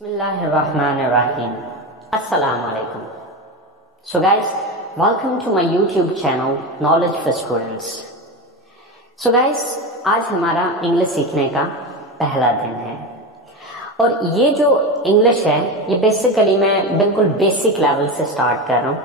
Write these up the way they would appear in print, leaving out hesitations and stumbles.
Bismillahirrahmanirrahim. Assalamu alaikum. So guys, welcome to my YouTube channel Knowledge for Students. So guys, आज हमारा English सीखने का पहला दिन है और ये जो इंग्लिश है ये बेसिकली मैं बिल्कुल बेसिक लेवल से स्टार्ट कर रहा हूँ।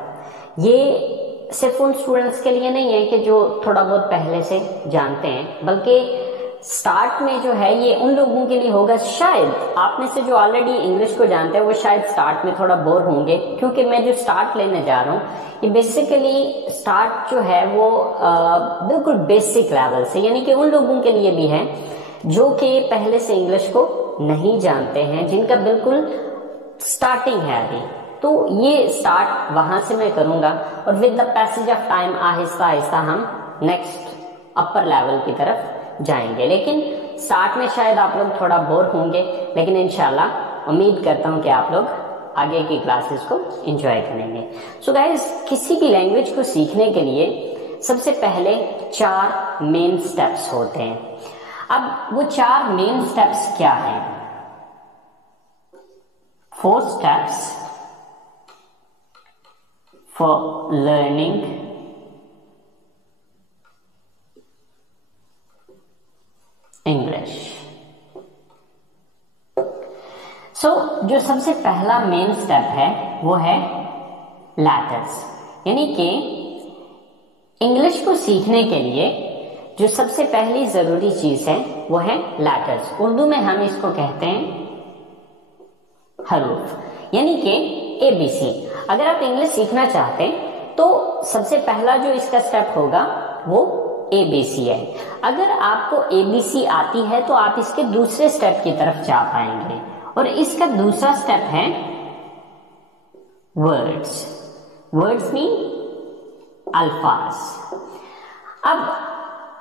ये सिर्फ उन स्टूडेंट्स के लिए नहीं है कि जो थोड़ा बहुत पहले से जानते हैं, बल्कि स्टार्ट में जो है ये उन लोगों के लिए होगा, शायद आप में से जो ऑलरेडी इंग्लिश को जानते हैं वो शायद स्टार्ट में थोड़ा बोर होंगे, क्योंकि मैं जो स्टार्ट लेने जा रहा हूँ ये बेसिकली स्टार्ट जो है वो बिल्कुल बेसिक लेवल से, यानी कि उन लोगों के लिए भी है जो कि पहले से इंग्लिश को नहीं जानते हैं, जिनका बिल्कुल स्टार्टिंग है अभी। तो ये स्टार्ट वहां से मैं करूंगा और with the passage of time Aahista Aahista हम नेक्स्ट अपर लेवल की तरफ जाएंगे। लेकिन स्टार्ट में शायद आप लोग थोड़ा बोर होंगे, लेकिन इंशाल्लाह उम्मीद करता हूं कि आप लोग आगे की क्लासेस को एंजॉय करेंगे। सो गाइस, किसी भी लैंग्वेज को सीखने के लिए सबसे पहले 4 मेन स्टेप्स होते हैं। अब वो 4 मेन स्टेप्स क्या हैं? 4 स्टेप्स फॉर लर्निंग इंग्लिश। सो जो सबसे पहला मेन स्टेप है वो है लैटर्स, यानी कि इंग्लिश को सीखने के लिए जो सबसे पहली जरूरी चीज है वो है लैटर्स। उर्दू में हम इसको कहते हैं हरूफ, यानी कि एबीसी। अगर आप इंग्लिश सीखना चाहते हैं तो सबसे पहला जो इसका स्टेप होगा वो एबीसी है। अगर आपको एबीसी आती है तो आप इसके दूसरे स्टेप की तरफ जा पाएंगे, और इसका दूसरा स्टेप है वर्ड्स। वर्ड्स मीन अल्फाज। अब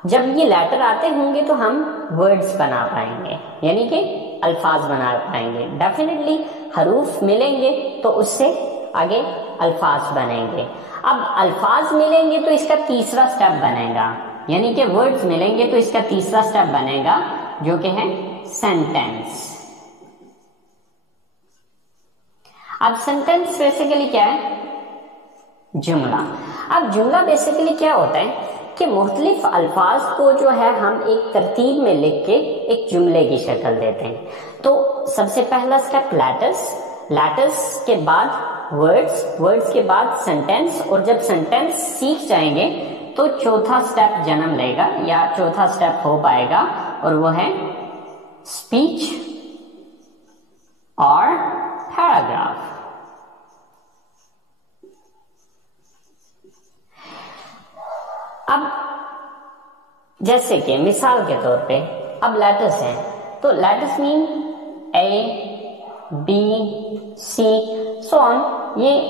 जब ये लेटर आते होंगे तो हम वर्ड्स बना पाएंगे, यानी कि अल्फाज बना पाएंगे। डेफिनेटली हरूफ मिलेंगे तो उससे आगे अल्फाज बनेंगे। अब अल्फाज मिलेंगे तो इसका तीसरा स्टेप बनेगा, यानी कि वर्ड्स मिलेंगे तो इसका तीसरा स्टेप बनेगा जो कि है सेंटेंस। अब सेंटेंस बेसिकली क्या है? जुमला। अब जुमला बेसिकली क्या होता है कि मुख्तलिफ अल्फाज को जो है हम एक तरतीब में लिख के एक जुमले की शक्ल देते हैं। तो सबसे पहला स्टेप लैटर्स, लैटर्स के बाद वर्ड्स, वर्ड्स के बाद सेंटेंस, और जब सेंटेंस सीख जाएंगे तो चौथा स्टेप जन्म लेगा या चौथा स्टेप हो पाएगा, और वो है स्पीच और पैराग्राफ। अब जैसे कि मिसाल के तौर पे अब लेटर्स हैं, तो letters mean A, B, C, so on, ये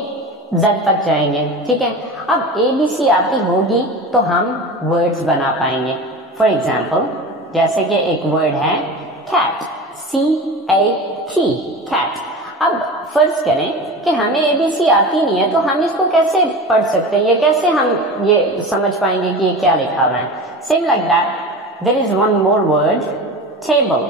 जेड तक जाएंगे, ठीक है। अब ए बी सी आती होगी तो हम वर्ड्स बना पाएंगे। फॉर एग्जाम्पल जैसे कि एक वर्ड है कैट, CAT, कैट। अब फर्ज करें कि हमें एबीसी आती नहीं है तो हम इसको कैसे पढ़ सकते हैं, या कैसे हम ये समझ पाएंगे कि ये क्या लिखा हुआ है? Same like that there is one more word, table,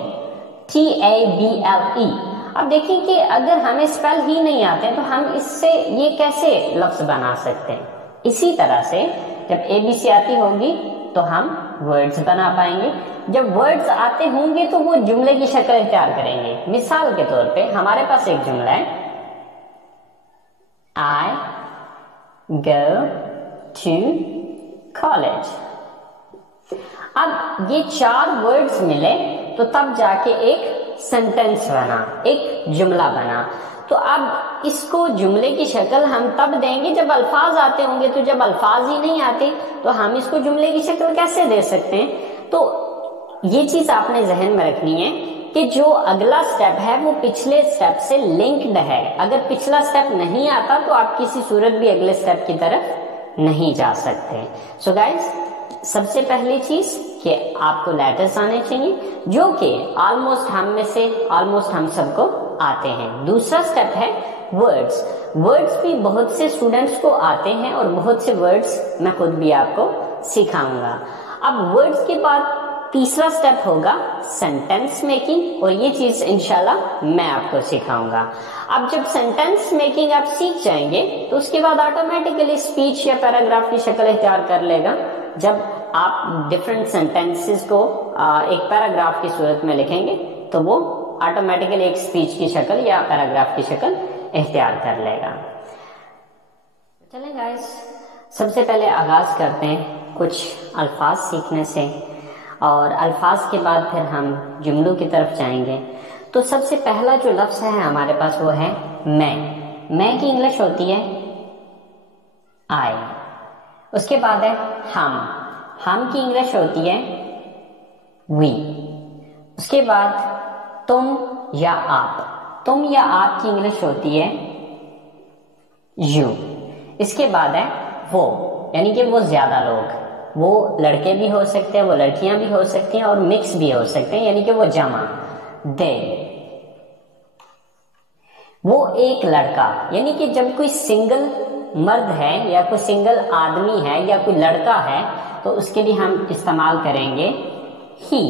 TABLE। अब देखिए कि अगर हमें स्पेल ही नहीं आते तो हम इससे ये कैसे लफ्ज बना सकते हैं? इसी तरह से जब एबीसी आती होगी तो हम वर्ड्स बना पाएंगे। जब वर्ड्स आते होंगे तो वो जुमले की शक्ल इख्तियार करेंगे। मिसाल के तौर पे हमारे पास एक जुमला है, I go to college। अब ये 4 वर्ड्स मिले तो तब जाके एक सेंटेंस बना, एक जुमला बना। तो अब इसको जुमले की शक्ल हम तब देंगे जब अल्फाज आते होंगे। तो जब अल्फाज ही नहीं आते तो हम इसको जुमले की शक्ल कैसे दे सकते हैं? तो ये चीज आपने जहन में रखनी है कि जो अगला स्टेप है वो पिछले स्टेप से लिंक्ड है। अगर पिछला स्टेप नहीं आता तो आप किसी सूरत भी अगले स्टेप की तरफ नहीं जा सकते। सो गाइज, सबसे पहली चीज कि आपको लेटर्स आने चाहिए, जो कि ऑलमोस्ट हम सबको आते हैं। दूसरा स्टेप है वर्ड्स। वर्ड्स भी बहुत से स्टूडेंट्स को आते हैं और बहुत से वर्ड्स मैं खुद भी आपको सिखाऊंगा। अब वर्ड्स के बाद तीसरा स्टेप होगा सेंटेंस मेकिंग, और ये चीज इंशाल्लाह मैं आपको सिखाऊंगा। अब जब सेंटेंस मेकिंग आप सीख जाएंगे तो उसके बाद ऑटोमेटिकली स्पीच या पैराग्राफ की शक्ल इख्तियार कर लेगा। जब आप डिफरेंट सेंटेंसेस को एक पैराग्राफ की सूरत में लिखेंगे तो वो ऑटोमेटिकली एक स्पीच की शक्ल या पैराग्राफ की शक्ल इख्तियार कर लेगा। चलें गाइस, सबसे पहले आगाज करते हैं कुछ अल्फाज सीखने से, और अल्फाज के बाद फिर हम जुमलों की तरफ जाएंगे। तो सबसे पहला जो लफ्ज है हमारे पास वो है मैं। मैं की इंग्लिश होती है आई। उसके बाद है हम की इंग्लिश होती है वी। उसके बाद तुम या आप की इंग्लिश होती है यू। इसके बाद है वो, यानी कि वो ज्यादा लोग, वो लड़के भी हो सकते हैं, वो लड़कियां भी हो सकती हैं, और मिक्स भी हो सकते हैं, यानी कि वो जमा। दे, वो एक लड़का, यानी कि जब कोई सिंगल मर्द है या कोई सिंगल आदमी है या कोई लड़का है तो उसके लिए हम इस्तेमाल करेंगे ही।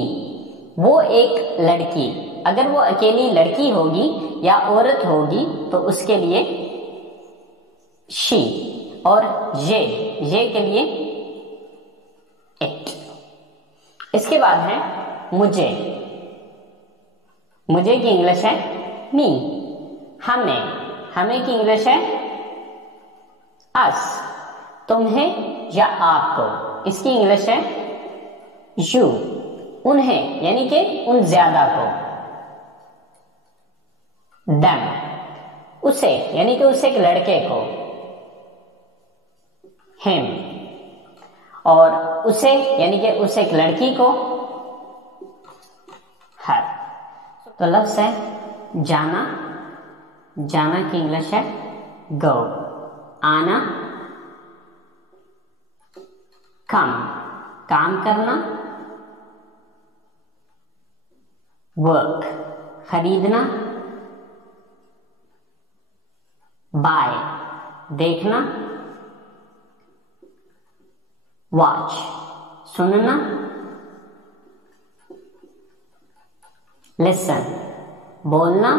वो एक लड़की, अगर वो अकेली लड़की होगी या औरत होगी तो उसके लिए शी, और ये के लिए इट। इसके बाद है मुझे की इंग्लिश है मी। हमें की इंग्लिश है अस। तुम्हें या आपको, इसकी इंग्लिश है यू। उन्हें, यानी कि उन ज्यादा को, them। उसे, यानी कि उसे एक लड़के को, him। और उसे, यानी कि उसे एक लड़की को, her। तो लफ्ज है जाना की इंग्लिश है go। आना काम करना, वर्क खरीदना, बाय देखना, वॉच सुनना, लिसन बोलना,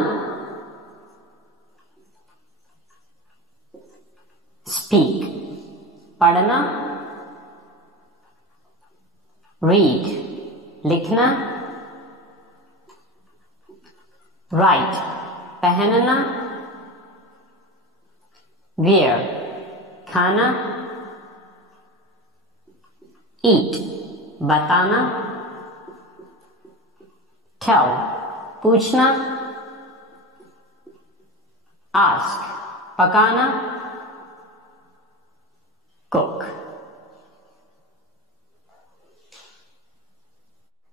स्पीक पढ़ना, रीड लिखना, राइट पहनना, वेयर खाना, ईट बताना, टेल पूछना, आस्क पकाना, कुक।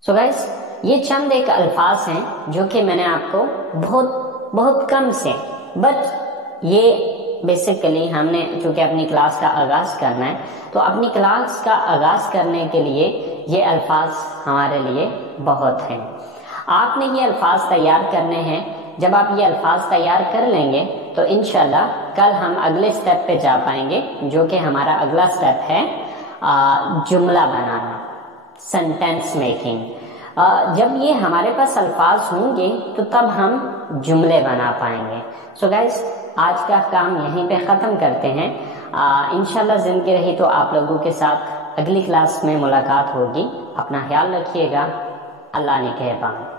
सो गाइस, ये चंद एक अल्फाज हैं जो कि मैंने आपको बहुत कम से, बट ये बेसिकली हमने चूंकि अपनी क्लास का आगाज करना है तो अपनी क्लास का आगाज करने के लिए ये अल्फाज हमारे लिए बहुत हैं। आपने ये अल्फाज तैयार करने हैं। जब आप ये अल्फाज तैयार कर लेंगे तो इंशाल्लाह कल हम अगले स्टेप पे जा पाएंगे, जो कि हमारा अगला स्टेप है जुमला बनाना, सेंटेंस मेकिंग। जब ये हमारे पास अल्फाज होंगे तो तब हम जुमले बना पाएंगे। सो गाइस, आज का काम यहीं पे ख़त्म करते हैं। इंशाल्लाह ज़िंदगी रही तो आप लोगों के साथ अगली क्लास में मुलाकात होगी। अपना ख्याल रखिएगा। अल्लाह ने कहबान।